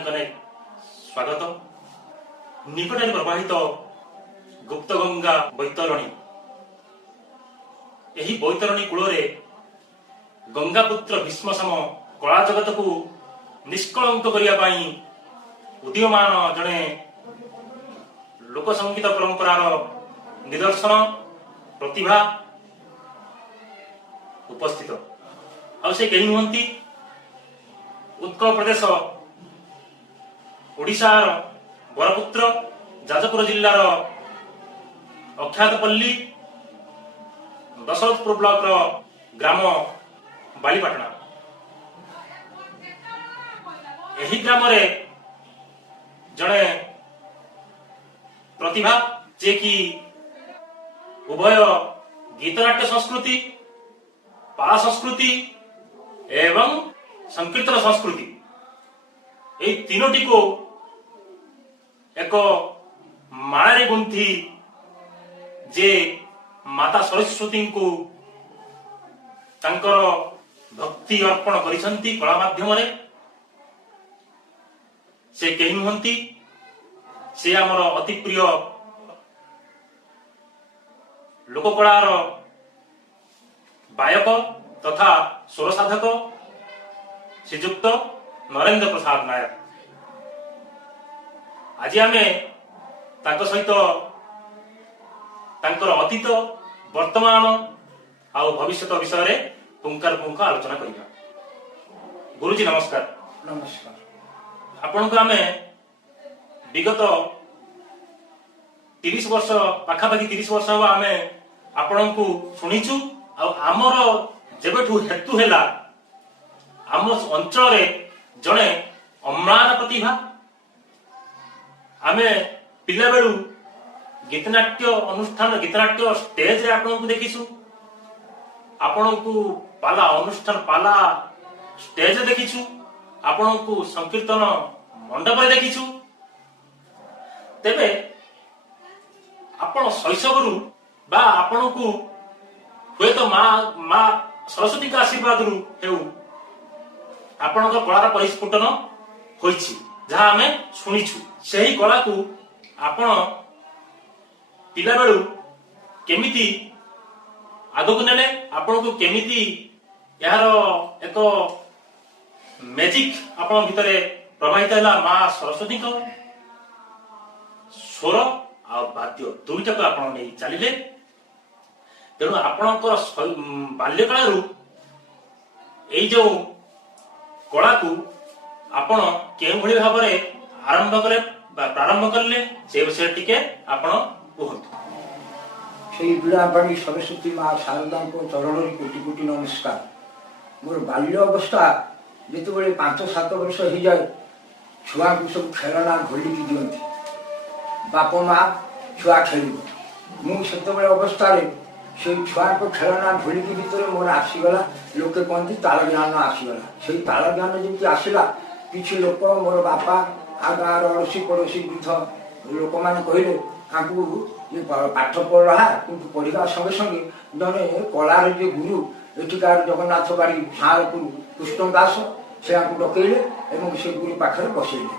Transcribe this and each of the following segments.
अनेक अनेक स्वागत। निकट प्रवाहित गुप्तगंगा बैतरणी यही बैतरणी कूल गंगापुत्र भीष्मसम कला जगत को निष्कलंक करने उदीयमान जड़े लोकसंगीत परंपरार निदर्शन प्रतिभा उपस्थित से कहीं नुहति उत्कल प्रदेश ओडिशार बरपुत्र जाजपुर जिल्लार अख्यातपल्ली दशरथपुर ब्लॉक ग्राम बालीपाटना। यही ग्राम रे जड़े प्रतिभा जे कि उभय गीतनाट्य संस्कृति, पाला संस्कृति एवं संकीर्तन संस्कृति ये तीनोटी को एक माणारे गुंथी जे माता सरस्वती को तांकर भक्ति अर्पण करिसंती कला माध्यम रे। से कहीं नुहंती से आमर अति प्रिय लोककलार गायक तथा स्वर साधक श्रीजुक्त नरेंद्र प्रसाद नायक। आज आमे तांको सहित तांकर अतीत वर्तमान आउ भविष्य विषय रे पुंखानुपुंख आलोचना करिबा। गुरुजी नमस्कार। नमस्कार। आपण को आमे विगत 30 वर्ष पाखापाखि 30 वर्ष हम आमे आपण को सुनिछु आमर जेबेठू हेतु हेला आम अंचल रे जड़े अम्लान प्रतिभा आमे पिला बेलू गीतनाट्य अनुष्ठान गीतनाट्य स्टेज रे आपण को देखिछु, आपण को पाला अनुष्ठान पाला स्टेज रे देखिछु, आपण को संकीर्तन मंडप रे देखिछु। तेबे आपण शैशवरू बा आपण को हुए तो माँ सरस्वती का आशीर्वाद हेउ आपण कलार परिस्फुटन होइछि जहाँ आमे सुनिछु। सही कला को आपण पिला बेलू केमिति आगक नेले, आपण को केमिति यार एक मैजिक आपण भितरे प्रवाहित है माँ सरस्वती को स्वर आ वाद्य दुईटा को आपण नहीं चलिले। तेणु आपणकर बाल्यकालू एई जो कला को आपण केउ भली भाव रे आरंभ कले प्रारंभ करले से विषय टिके आपण कहंतु। सेई बिलापाणी सरस्वती माँ शारदा को चरण कोटि कोटि नमस्कार। मोर बाल्य अवस्था जिते 5-7 वर्ष हो जाए छुआ को सब खेलना घोलिकी दिखती बाप माँ छुआ खेल मुझे अवस्था से छुआ को खेलना घोलिकी भितर मोर आसीगला लोके कहती ताल ज्ञान आसीगला। से ताल ज्ञान जमी आसला किसी लोक मोर बापा आ गाँव अड़ोशी पड़ोशी वृद्ध लोक मैंने कहले आपको ये पाठ पढ़ रहा कि पढ़ा संगे संगे जड़े कलार जो गुरु एटिकार जगन्नाथ बाड़ी सालपुर कृष्ण दास से आपको डकैले और से गुरु पाखे बसैले।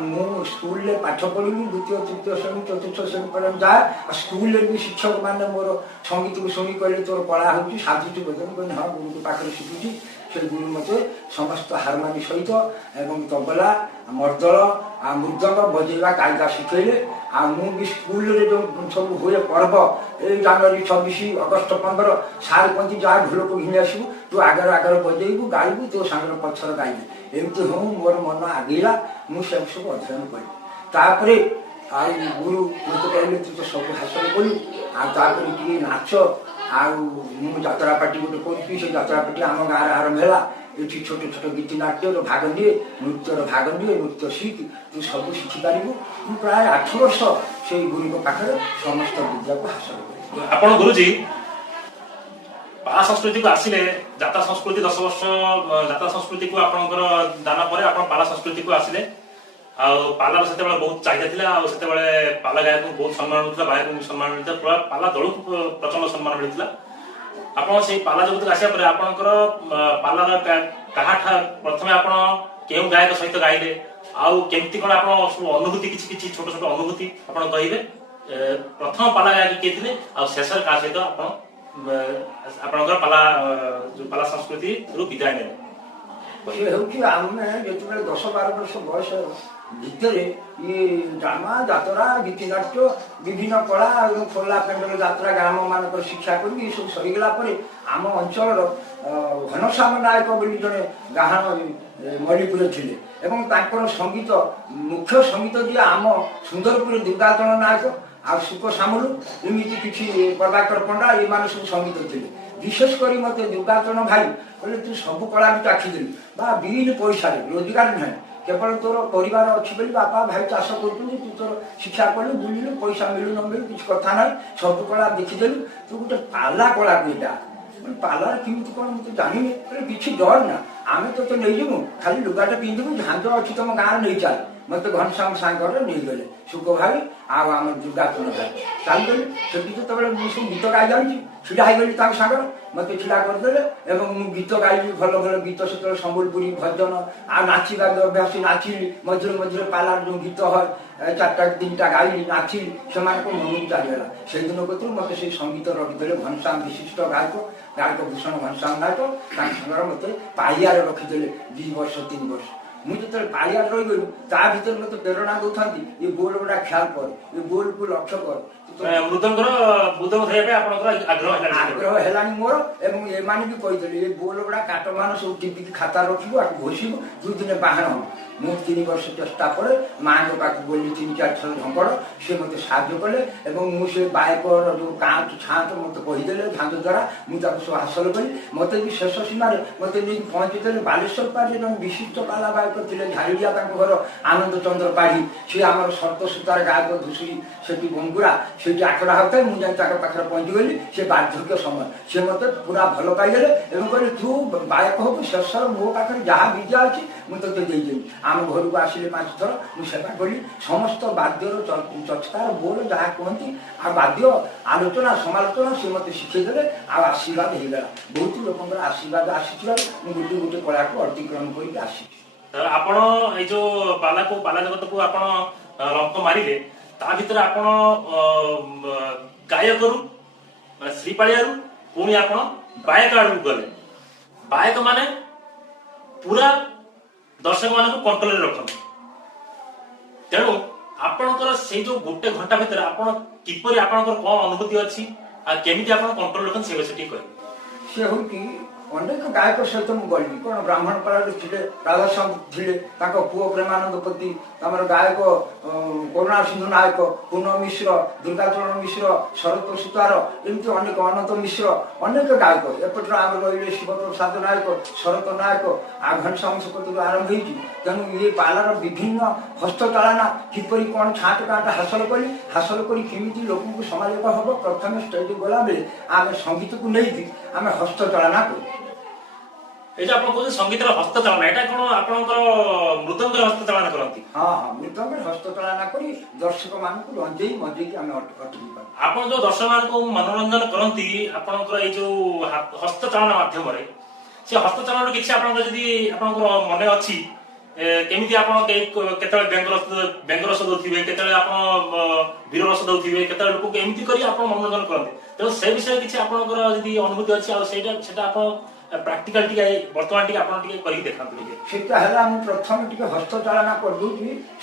मु स्कूल पाठ पढ़ी द्वितीय तृतीय श्रेणी चतुर्थ श्रेणी पर्यटन जाए स्कूल भी शिक्षक मैंने मोर संगीत को शुणी कहले तोर कला हो साधुटी बदन कहने हाँ गुरु के पाखे शिखुची। से गुरु मत समस्त हारमोनी सहित एवं तबला मर्दल आ मृदंग बजेवा कायदा शिखैले। भी स्कूल जो सब हुए पर्व ये जनवरी 26 अगस्त 15 सार कहती जहाँ ढोलक घिनी आसबू तू आगर आगर बजेबू गाइबू तो सांगर पछर गाइबू एमती हूँ मोर मन आगेला मुझे सब अध्ययन करी गुरु मत कहले तू तो सब हासिल कलु आपर किए नाच आतरा पार्टी गोटे करी से जात्रा पार्टी आम गाँव आरंभ है ये छोट छोट गीत नाट्य भाग निए नृत्यर भाग निए नृत्य शिख तू सब शिखिपारू। मु प्राय 8 वर्ष से गुरु पाखे समस्त विद्या को हासिल कर। आपण गुरुजी पाला संस्कृति को आसिले जाता संस्कृति 10 वर्ष जाता संस्कृति को आपनकर दाना परे आपण पाला संस्कृति को आसिले पाला से बहुत चाहिदा थिला से पाला गायक को बहुत सम्मान मिलता गायक को सम्मान मिलता पाला दल को प्रचंड सम्मान मिलता। आपण से पाला जगत आसिया पर आपनकर पालार काहा प्रथमे आपण केउ गायक सहित गाइले आउ केमती कोन आपण सब अनुभूति किछि किछि छोट छोट अनुभूति आपण कहिबे प्रथम पाला गायक के थिले आ शेषर का सहित आपणकर पाला जो पाला संस्कृति रु विदाय ने ये होची आमे जेतबे 10-12 वर्ष बयस भितर ये ड्रामा यात्रा गीतनाट्य विभिन्न कला और खोला पेंडल यात्रा ग्राम मानक शिक्षा करी सब सरीगला परे आम अंचल घनश्याम नायक बोली जने गाहन मणिपुर थिले एवं तांकर संगीत मुख्य संगीत दिया आम सुंदरपुर दुर्गाचरण नायक आ सुख सामुलु एमिति किछि प्रभाकर पंडा ये मान सब संगीत थिले विशेष करी मते दुर्गाचरण भाई कहले तू सब कला भी चाखिदेलु बा बिन पैसा रोजगार नहीं केवल तोर परिवार अच्छी बोली बापा भाई चाष कर तू तोर शिक्षा कलु बुलिलु पैसा मिलु न मिलु किसी कथा ना सब कला देखीदेलु तू गोटे पाला कला कोईटा पालार केମିତି कौन मुझे जानी किसी डर ना आम तो नहीं जीवु खाली लुगाटा पिंधु झांझ अच्छी तुम गाँव नहीं चल मत घनश्याम सांगर नहीं गले सुख भाई आम दुर्गाचरण भाई चल गली से सब गीत गाई जाऊँगी छिड़ा होगली सागर मत छिड़ा करदे एवं गीत गाइली भल भल गीत से सम्बलपुरी भजन आ नाचिबा अभ्यास नाचिली मझे मझे पालार जो गीत है 4-3टा गाइली नाचिली से मन चलीगला से दिन कतु मत से संगीत रखिदे घनश्याम विशिष्ट गायक गायक भूषण घनश्याम नायक मत पाइयार रखिदे 2 वर्ष 3 वर्ष मुझे जो पालिया रही गलु ता भीतर मत प्रेरणा दौथा ये बोल गुड़ा ख्याल कर ये बोल को लक्ष्य कर मृदंगर आग्रह है मोर एवं ये भी कहीदे ये बोल गुड़ा काट मान सब टीपी खाता रखू घोषिबू 2 दिन बाहर हम मु 3 वर्ष चेष्टा पर माँ के पाक बोली 3-4 थर झंकड़ सी मत साहय कले मुझे बायकर जो गाँव छाँच मत कहीदे झांझ द्वारा मुझे सब हासिल कली मत भी शेष सीमार मत नहीं पहुँचीदे बालेश्वर पाड़ी जन विशिष्ट पाला गायक थे झाड़िया घर आनंद चंद्र पाढ़ी सी आम सर्त सूतार गायक धूसुरी से बंगुरा से आखड़ा होता है मुझे पाखे पहुँचीगली से बार्धक्य समय से मत पूरा भल पाइले कहले तू गायक हो शेष मो पाखे जहाँ विद्या अच्छी मुझे देदेवी आम घर को आसिले 5 थर मुझे कली समस्त बाद्यर चचकार बोल जहाँ कहती आ बाद्य आलोचना समालोचना सी मत शिखेदे आशीर्वाद होगा बहुत लोक आशीर्वाद आसी गोटे गोटे कला को अतिक्रम कर आसी आपण ए जो पाला को पाला जगत को आपण रंक मारिले ता भीतर आपण गायक रु श्रीपालिया रु पुणी आपण बायक आड़ गले बायक माने पूरा दर्शक मान कंट्रोल रखते तेणु आपणकर से जो गोटे घंटा भीतर आपण किपरि आपणकर कोन अनुभूति अछि आ केमिति आपण कंट्रोल रखन से बेसे ठीक से हो कि अनेक गायक सहित मुझे गली कौन ब्राह्मण पाड़ा थे राधाश्याम थे पुओ प्रेमानंद पति गायक करुणा सिंधु नायक पूर्ण मिश्र दुर्गाचरण मिश्र शरत सुतार एमती अनेक अनंत मिश्र अनेक गायक एपटर आम रही शिव प्रसाद नायक शरत नायक आ घनश्याम सेपटर आरंभ होती तेणु ये पालार विभिन्न हस्तचालना किपरि कौन छाँट काँट हासिल कमी लोक समाज हम प्रथम स्टेज गला बेले आम संगीत को नहीं आम हस्तचालना करूँ संगीत हस्तचालना एटा कोन आपनकर मृदंग हस्तचालना करंती हां हां मृदंग हस्तचालना करी दर्शक मान को रंजई मजे कि हम अटकी पार आपन जो दर्शक मान को मनोरंजन करंती आपनकर ए जो हस्तचालना माध्यम रे से हस्तचालना किछि आपनकर जदी आपनकर मने अछि केमिति आपन केतले व्यंगरस दउथिबे केतले आपन वीररस दउथिबे केतले लोक केमिति करी आपन मनोरंजन करंती तो से विषय किछि आपनकर जदी अनुभूति अछि आ सेटा आपन प्रैक्टिकल बर्तमान देखा प्रथम हस्तचालना कर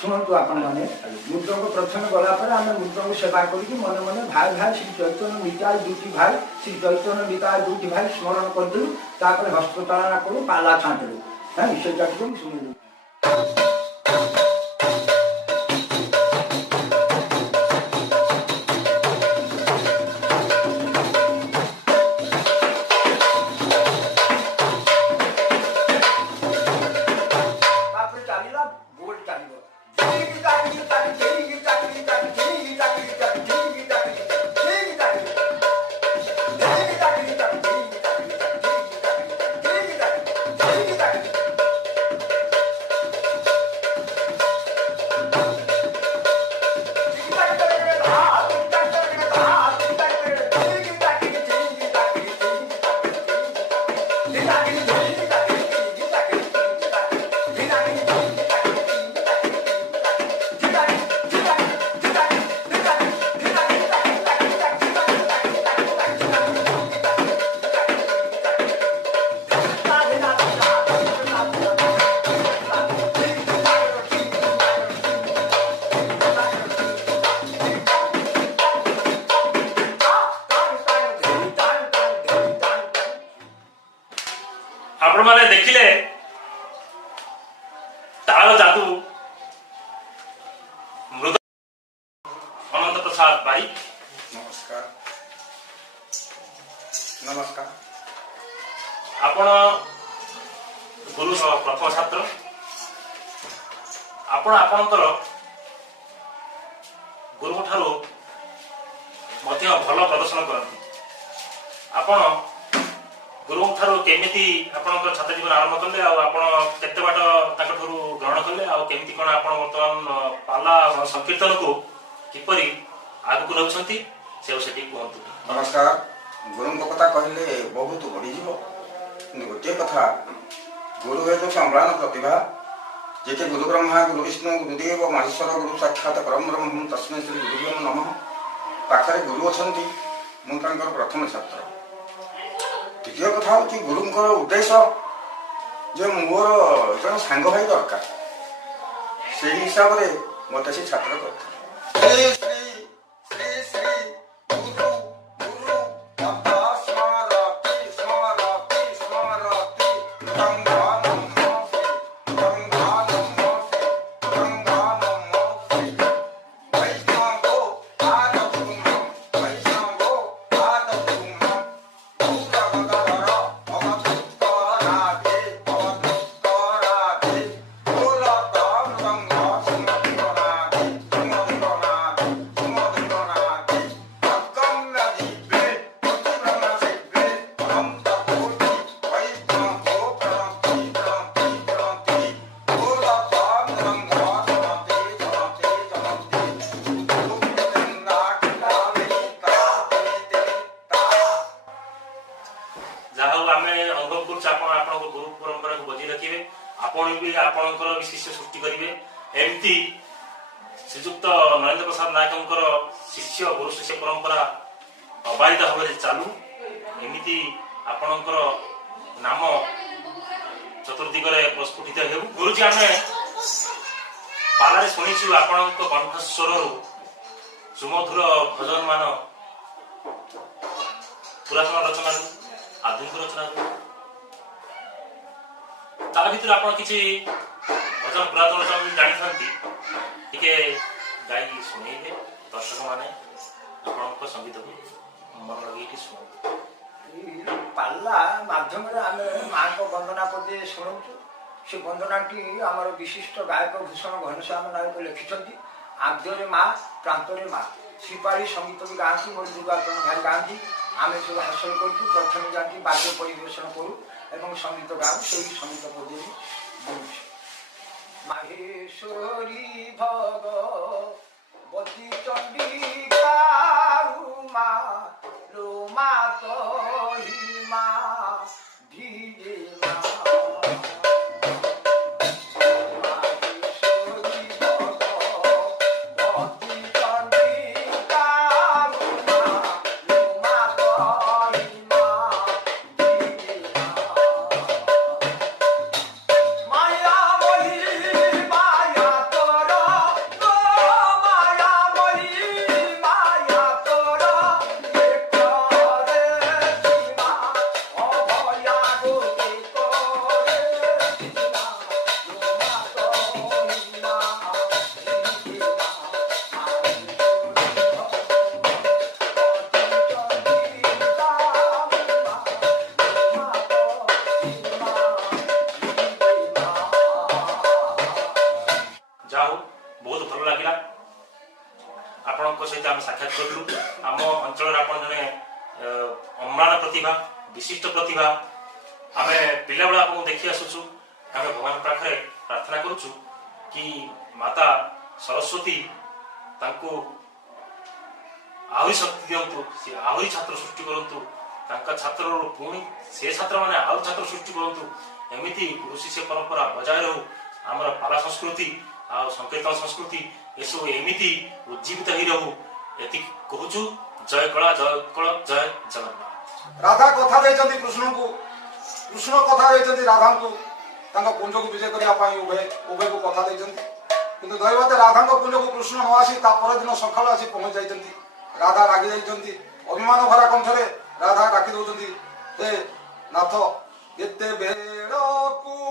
शुणु आपण मैंने मृदंग प्रथम गलापर आम मृदंग सेवा करके मन मन भाई भाई श्री चैतन्य निताय 2 भाई श्री चैतन्य निताय 2 भाई स्मरण करदेलु हस्तचालना करूँ पाला छाँटलु हाँ से शुणु ଦେଖିଲେ ତାଳ ଯାଦୁ ମୃଦ ଅନନ୍ତ ପ୍ରସାଦ ବାରିକ। ନମସ୍କାର ନମସ୍କାର। ଆପଣ ଗୁରୁ ପ୍ରଥମ ଛାତ୍ର। ଆପଣ ଆପଣଙ୍କର ଗୁରୁଙ୍କ ଠାରୁ ମଧ୍ୟ ଭଲ ପ୍ରଦର୍ଶନ କରନ୍ତି। ଆପଣ ଗୁରୁଙ୍କ ଠାରୁ କେମିତି ଆପଣଙ୍କର ଛାତ୍ର ଜୀବନ ଆରମ୍ଭ କଲେ, ଆଉ ଆପଣ କେତେ ବାଟ ତାଙ୍କଠାରୁ ଗ୍ରହଣ କଲେ, ଆଉ କେମିତି କ'ଣ ଆପଣ ବର୍ତ୍ତମାନ ପାଲା ସଂକୀର୍ତ୍ତନକୁ କିପରି ଆଗକୁ ନେଉଛନ୍ତି ସେ ସେଠି କୁହନ୍ତୁ। ନମସ୍କାର। ଗୁରୁଙ୍କ କଥା କହିଲେ ବହୁତ ବଢ଼ିଯିବ, କିନ୍ତୁ ଗୋଟିଏ କଥା, ଗୁରୁ ହେଉଛନ୍ତି ଅମ୍ଳାନ ପ୍ରତିଭା, ଯିଏକି ଗୁରୁ ବ୍ରହ୍ମା ଗୁରୁ ବିଷ୍ଣୁ ଗୁରୁଦେବ ମହେଶ୍ୱର ଗୁରୁ ସାକ୍ଷାତ ପରମ ବ୍ରହ୍ମ ତସ୍ମୈ ଶ୍ରୀ ଗୁରୁଭ୍ୟୋ ନମଃ। ପାଖରେ ଗୁରୁ ଅଛନ୍ତି, ମୁଁ ତାଙ୍କର ପ୍ରଥମ ଛାତ୍ର। ଦ୍ୱିତୀୟ କଥା ହେଉଛି ଗୁରୁଙ୍କର ଉଦ୍ଦେଶ୍ୟ ଯେ ମୋର ଜଣେ ସାଙ୍ଗ ଭାଇ ଦରକାର, ସେହି ହିସାବରେ ମୋତେ ସେ ଛାତ୍ର କରିଥିଲେ। ଯାହା ହଉ ଆମେ ଅନୁଭବ କରୁଛୁ ଆପଣ ଆପଣଙ୍କ ଗୁରୁ ପରମ୍ପରାକୁ ବଜାଇ ରଖିବେ, ଆପଣ ବି ଆପଣଙ୍କର ଶିଷ୍ୟ ସୃଷ୍ଟି କରିବେ। ଏମିତି ଶ୍ରୀଯୁକ୍ତ ନରେନ୍ଦ୍ର ପ୍ରସାଦ ନାୟକଙ୍କର ଶିଷ୍ୟ ଗୁରୁ ଶିଷ୍ୟ ପରମ୍ପରା ଅବାରିତ ଭାବରେ ଚାଲୁ। ଏମିତି ଆପଣଙ୍କର ନାମ ଚତୁର୍ଦିଗରେ ପ୍ରସ୍ଫୁଟିତ ହେଉ। ଗୁରୁଜୀ, ଆମେ ପାଲାରେ ଶୁଣିଛୁ ଆପଣଙ୍କ କଣ୍ଠସ୍ୱରରୁ ସୁମଧୁର ଭଜନ ମାନ ପୁରାତନ ରଚନାରୁ ଆଧୁନିକ ରଚନାରୁ, ତା ଭିତରୁ ଆପଣ କିଛି ଭଜନ ପୁରାତନ ରଚନା ଜାଣିଥାନ୍ତି, ଟିକେ ଗାଇ ଶୁଣେଇବେ। ଦର୍ଶକ ମାନେ ଆପଣଙ୍କ ସଙ୍ଗୀତକୁ ମନ ଲଗେଇକି ଶୁଣନ୍ତୁ। ଏଇ ପାଲା ମାଧ୍ୟମରେ ଆମେ ମାଙ୍କ ବନ୍ଦନା ପଦେ ଶୁଣୁଛୁ। ସେ ବନ୍ଦନାଟି ଆମର ବିଶିଷ୍ଟ ଗାୟକ ଭୂଷଣ ଘନଶ୍ୟାମ ନାୟକ ଲେଖିଛନ୍ତି। ଆଦ୍ୟରେ ମା, ପ୍ରାନ୍ତରେ ମା, ଶ୍ରୀପାଳି ସଙ୍ଗୀତ ବି ଗାଆନ୍ତି, ମୋର ଦୁର୍ଗାଚରଣ ଭାଇ ଗାଆନ୍ତି। ଆମେ ସବୁ ହାସଲ କରୁଛୁ, ପ୍ରଥମେ ଯାଆନ୍ତି ବାଦ୍ୟ ପରିବେଷଣ କରୁ ଏବଂ ସଙ୍ଗୀତ ଗାଉ। ସେହି ସଙ୍ଗୀତ ପଦରେ ବଲୁଛୁ। ମାହେଶ୍ୱରୀ ଭଗବତୀ ଚଣ୍ଡିକା ମା ଲୋ ମା କହି ମା ଧୀରେ ମା। ବହୁତ ଭଲ ଲାଗିଲା ଆପଣଙ୍କ ସହିତ ଆମେ ସାକ୍ଷାତ କଲୁ। ଆମ ଅଞ୍ଚଳରେ ଆପଣ ଜଣେ ଅମ୍ଳାନ ପ୍ରତିଭା, ବିଶିଷ୍ଟ ପ୍ରତିଭା। ଆମେ ପିଲାବେଳେ ଆପଣଙ୍କୁ ଦେଖି ଆସୁଛୁ। ଆମେ ଭଗବାନ ପାଖରେ ପ୍ରାର୍ଥନା କରୁଛୁ କି ମାତା ସରସ୍ୱତୀ ତାଙ୍କୁ ଆହୁରି ଶକ୍ତି ଦିଅନ୍ତୁ, ସେ ଆହୁରି ଛାତ୍ର ସୃଷ୍ଟି କରନ୍ତୁ, ତାଙ୍କ ଛାତ୍ରରୁ ପୁଣି ସେ ଛାତ୍ରମାନେ ଆହୁରି ଛାତ୍ର ସୃଷ୍ଟି କରନ୍ତୁ। ଏମିତି ଗୁରୁ ଶିଷ୍ୟ ପରମ୍ପରା ବଜାୟ ରହୁ। ଆମର ପାଲା ସଂସ୍କୃତି ଆଉ ସଂକୀର୍ତ୍ତନ ସଂସ୍କୃତି ଏସବୁ ଏମିତି ଉଜ୍ଜୀବିତ ହେଇ ରହୁ। ଏତିକି କହୁଛୁ। ଜୟ କଳା, ଜୟ କଳ, ଜୟ ଜଗନ୍ନାଥ। ରାଧା କଥା ଦେଇଛନ୍ତି କୃଷ୍ଣଙ୍କୁ, କୃଷ୍ଣ କଥା ଦେଇଛନ୍ତି ରାଧାଙ୍କୁ, ତାଙ୍କ କୁଞ୍ଜକୁ ବିଜୟ କରିବା ପାଇଁ ଉଭୟକୁ କଥା ଦେଇଛନ୍ତି। କିନ୍ତୁ ଦୈବତ ରାଧାଙ୍କ କୁଞ୍ଜକୁ କୃଷ୍ଣ ନ ଆସି ତା ପରଦିନ ସକାଳୁ ଆସି ପହଞ୍ଚି ଯାଇଛନ୍ତି। ରାଧା ରାଗି ଯାଇଛନ୍ତି। ଅଭିମାନ ଭରା କଣ୍ଠରେ ରାଧା ଡାକି ଦଉଛନ୍ତି, ହେ ନାଥ କେତେବେଳେ ବେଳକୁ